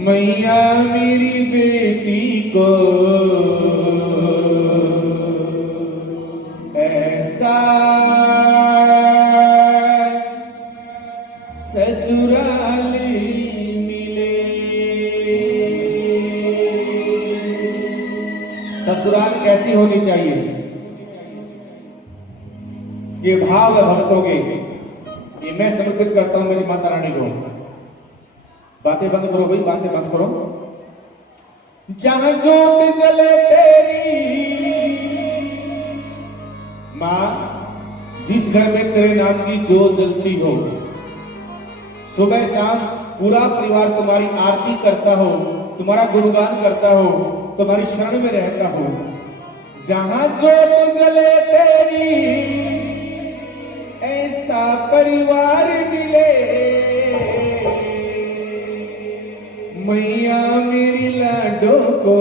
मैया मेरी बेटी को ऐसा ससुराल मिले। ससुराल कैसी होनी चाहिए, ये भाव है भक्तों के, ये मैं समर्पित करता हूं मेरी माता रानी को। बातें बंद करो भाई, बातें बंद करो। जहां ज्योत जले तेरी मां, जिस घर में तेरे नाम की ज्योत जलती हो, सुबह शाम पूरा परिवार तुम्हारी आरती करता हो, तुम्हारा गुणगान करता हो, तुम्हारी शरण में रहता हो। जहां ज्योत जले तेरी ऐसा परिवार मिले। मैया मेरी लाडो को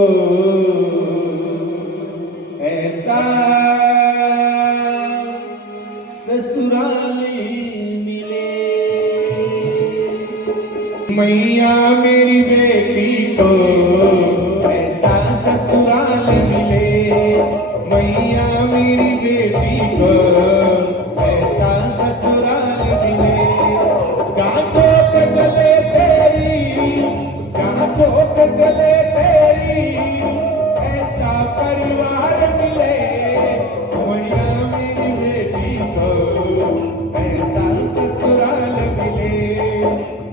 ऐसा ससुराल मिले। मैया मेरी बेटी को ऐसा ससुराल मिले। मैया मेरी बेटी को ऐसा ससुराल मिले। जहाँ ज्योत जले तेरी, जहाँ ज्योत जले तेरी ऐसा परिवार मिले। मैया मेरी बेटी को ऐसा ससुराल मिले।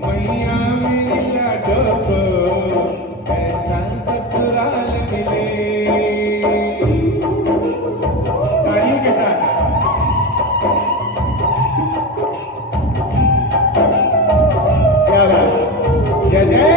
मैया मेरी लाडो को ऐसा ससुराल मिले। तालियों के साथ क्या बात, जय जय।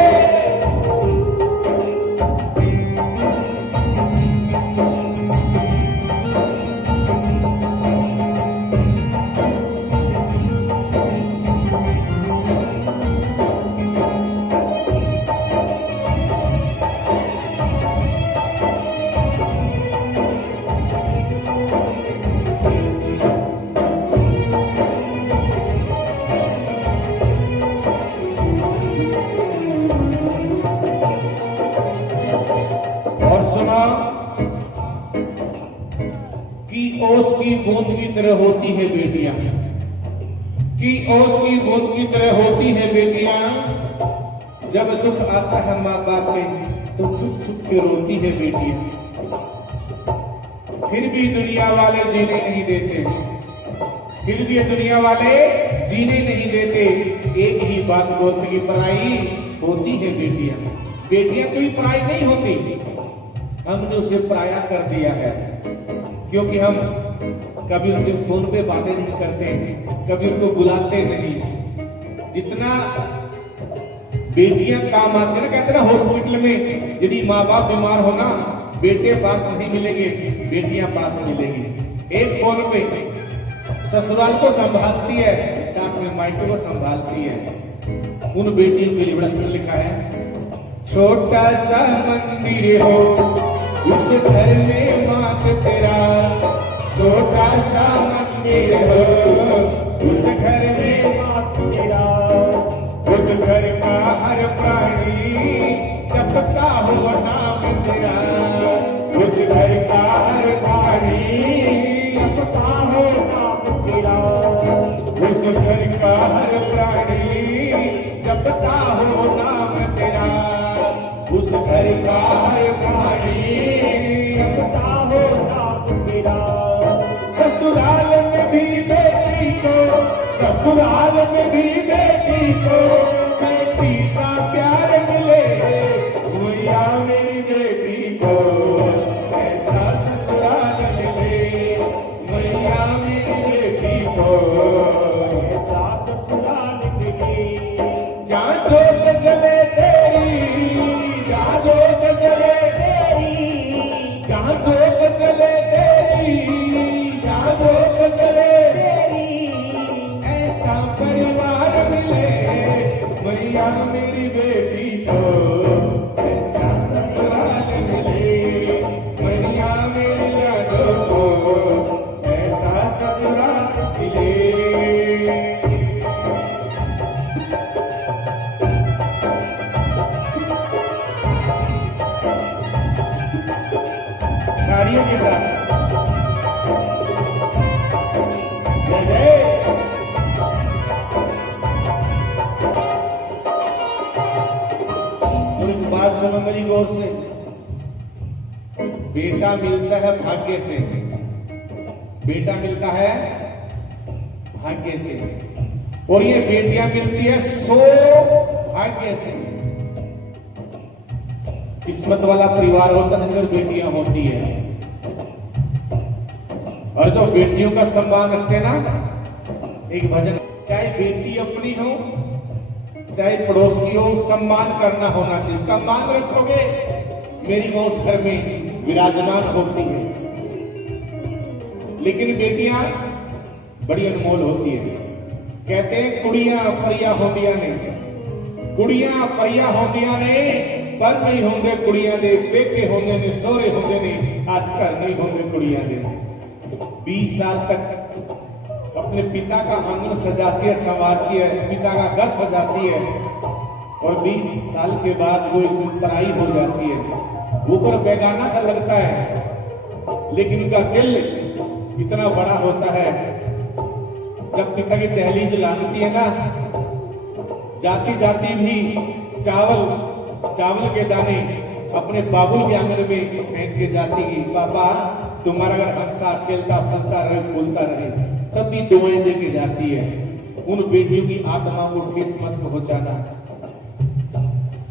और सुना कि ओस की बूंद की तरह होती है बेटियां, कि ओस की बूंद की तरह होती है बेटियां। जब दुख आता है माँ बाप में तो छुप छुप के रोती है बेटियां। फिर भी दुनिया वाले जीने नहीं देते, फिर भी दुनिया वाले जीने नहीं देते। एक ही बात बोलते कि पराई होती है बेटियां। बेटियां कोई पराई नहीं होती, हमने उसे पराया कर दिया है, क्योंकि हम कभी उनसे फोन पे बातें नहीं करते, कभी उनको बुलाते नहीं। जितना बेटियां काम आते ना, कहते ना हॉस्पिटल में यदि माँ बाप बीमार होना, बेटे पास नहीं मिलेंगे, बेटियां पास मिलेंगी। एक फोन पे ससुराल को संभालती है, साथ में मायके को संभालती है। उन बेटियों के लिए बड़ा सुंदर लिखा है। छोटा सा मंदिर हो उस घर में मात तेरा, छोटा सा मंदिर हो उस घर में मात तेरा। उस घर का हर प्राणी जपता हो नाम तेरा। उस घर का हर प्राणी जपता हो नाम तेरा। उस घर का हर प्राणी जपता हो नाम तेरा। उस घर का हर प्राणी जपता हो नाम तेरा। ससुराल में भी बेटी को, ससुराल में भी बेटी को बेटी सा प्यार मिले। मैया मेरी बेटी को ऐसा ससुराल मिले। मैया मेरी बेटी को ऐसा ससुराल मिले। जहाँ ज्योत जले तेरी, जहाँ ज्योत जले तेरी, जहाँ ज्योत जले तेरी, जहाँ ज्योत जले तेरी ऐसा परिवार मिले। मैया मेरी बेटी को ऐसा ससुराल मिले। मैया मेरी लाडो को ऐसा ससुराल मिले। तालियों के साथ जय जय। और एक बात सुनो मेरी गौर से, बेटा मिलता है भाग्य से, बेटा मिलता है भाग्य से, और ये बेटियां मिलती है सौभाग्य से। किस्मत वाला परिवार होता है जिनमें बेटियां होती है, और जो बेटियों का सम्मान रखते हैं ना, एक भजन, चाहे बेटी अपनी हो चाहे पड़ोस की हो, सम्मान करना होना चाहिए। उसका मान रखोगे, मेरी मां उस घर में विराजमान होती है। लेकिन बेटियां बड़ी अनमोल होती है। कहते हैं कुड़ियां परिया होंदियां ने, कुड़ियां परिया होंदियां ने, पर नहीं होंगे कुड़ियां दे पेके होंगे ने, सोहरे होंगे ने, आज घर नहीं होंगे कुड़ियां दे। 20 साल तक अपने पिता का आंगन सजाती है, संवारती है, पिता का घर सजाती है, और 20 साल के बाद वो एकदम पराई हो जाती है। ऊपर बेगाना सा लगता है, लेकिन उनका दिल इतना बड़ा होता है। जब पिता की दहलीज लांघती है ना, जाती जाती भी चावल के दाने अपने बाबुल के आंगन में फेंक के जाती है। पापा तुम्हारा अगर हंसता खेलता फलता रहे फूलता रहे, तब भी दुआएं दे के जाती है। उन बेटियों की आत्मा को ठेस मत पहुंचाना।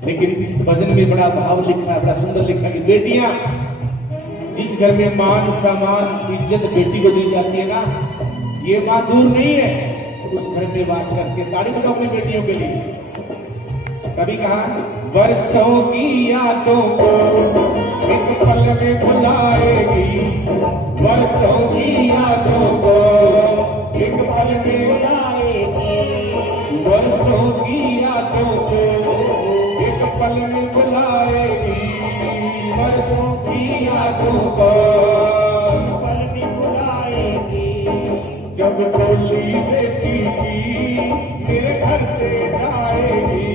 लेकिन इस भजन में बड़ा भाव लिखा है, बड़ा सुंदर लिखा है कि बेटियां, जिस घर में मान सम्मान इज्जत बेटी को दी जाती है ना, ये मां दूर नहीं है, उस घर में वास करके। ताड़ी बजाओ अपनी बेटियों के लिए। कभी कहा, वर्षों की यादों को एक पल में भुलाएगी, वर्षों की यादों को एक पल में भुलाएगी, वर्षों की यादों को एक पल में भुलाएगी, वर्षों की यादों को पल में भुलाएगी। जब डोली बेटी की मेरे घर से जाएगी,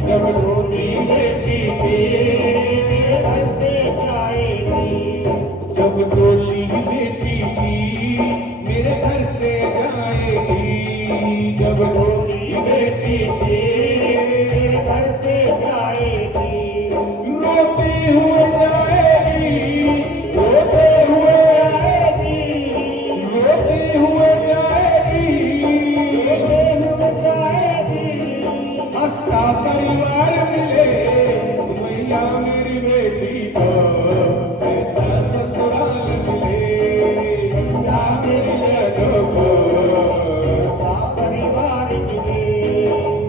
जब डोली बेटी की मेरे घर से जाएगी, जब डोली बेटी की मेरे घर से जाएगी, जब डोली बेटी की मेरे घर से जाएगी, रोते हुए जाएगी, रोते हुए जाएगी, रोते हुए जाएगी, रोते हुए जाएगी। हंसता परिवार मिले मैया मेरी बेटी को, ऐसा ससुराल मिले मैया मेरी लड़कों को, ऐसा परिवार मिले।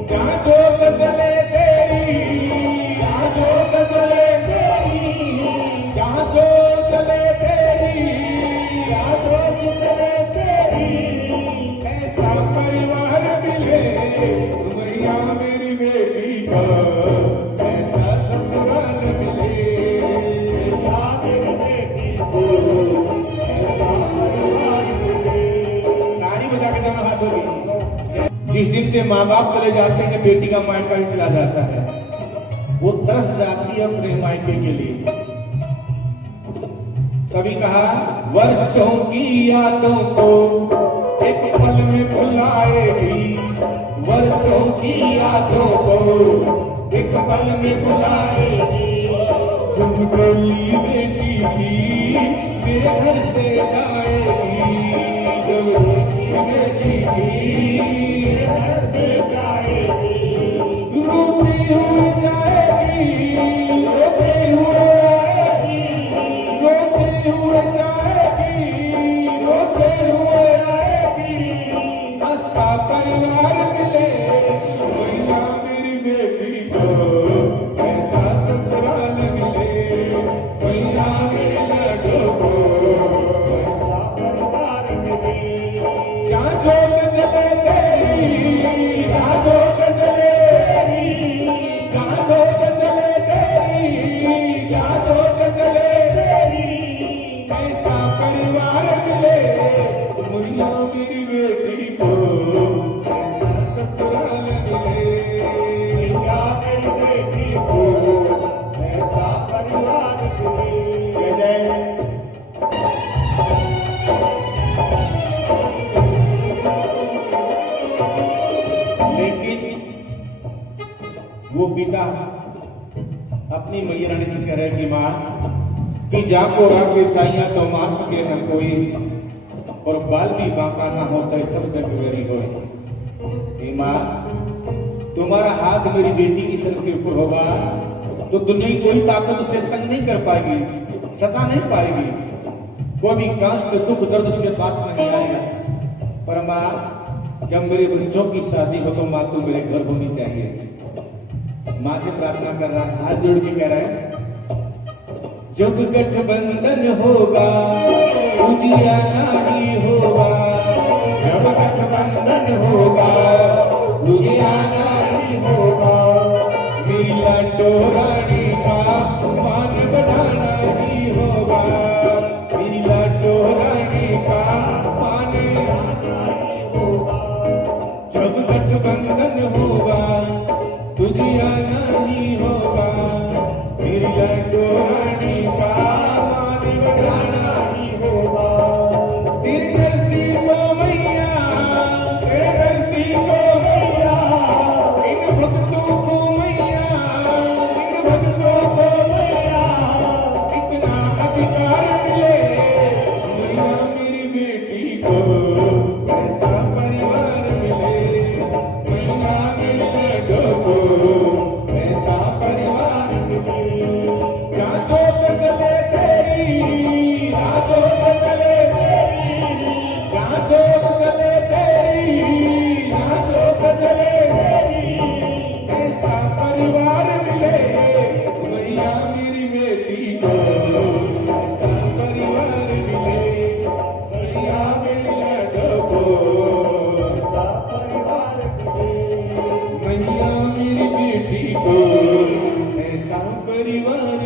जहाँ जोत जले तेरी, जहाँ जोत जले तेरी, जहाँ जोत जले तेरी, जहाँ जोत जले तेरी, ऐसा परिवार मिले मैया मेरी बेटी को, ऐसा ससुराल मिले मैया मेरी बेटी को, ऐसा परिवार मिले। ताली बजा के दोनों हाथों की। जिस दिन से माँ बाप चले जाते हैं, बेटी का मायका ही चला जाता है, वो तरस जाती है अपने मायके के लिए। कभी कहा, वर्षों की यादों को एक पल में भुलाएगी, वर्षों की यादों को एक पल में भुलाएगी। जब डोली बेटी की मेरे घर से जाएगी, जब डोली बेटी की मेरे घर से जाएगी, रोती हुई जाएगी, रोते हुए आएगी, रोते हुए जाएगी, रोते हुए आएगी। हंसता परिवार मिले मैया मेरी बेटी को, ऐसा ससुराल मिले वो पिता अपनी मैया रानी से कह रहे कि माँ कि जाको राखे साइया तो मार सके न कोई, और बाल भी बांका ना हो चाहे सब जग मेरी हो। माँ तुम्हारा हाथ मेरी बेटी की सर के ऊपर होगा तो दुनिया की कोई ताकत उसे तंग नहीं कर पाएगी, सता नहीं पाएगी, कोई भी कष्ट दुख दर्द उसके पास नहीं आएगा। पर माँ जब मेरे बच्चों की शादी हो तो माँ तू मेरे घर होनी चाहिए। माँ से प्रार्थना कर रहा, हाथ जोड़ के कह रहा है जब गठबंधन होगा उजियारा नहीं होगा, जब गठबंधन होगा उजियारा नहीं होगा, मेरी लाडो रानी का मान बढ़ाना ही होगा, मेरी लाडो रानी का मान बढ़ाना ही होगा। जब गठबंधन होगा उजियारा नहीं होगा, मेरी लाडो रानी का मान बढ़ाना ही होगा। तेरे नरसी को मैया, तेरे नरसी को मैया, इन भक्तों को मैया, इन भक्तों को मैया, इतना अधिकार मिले मैया मेरी बेटी को, ऐसा परिवार मिले मैया मेरी लाडो को, ऐसा परिवार मिले। जहाँ जोत जले तेरी, जहाँ जोत जले तेरी, जहाँ जोत जले तेरी, जहाँ जोत जले तेरी, ऐसा परिवार मिले मैया मेरी बेटी को, ऐसा परिवार मिले मैया मेरी लाडो को, ऐसा परिवार मिले मैया मेरी बेटी को, ऐसा परिवार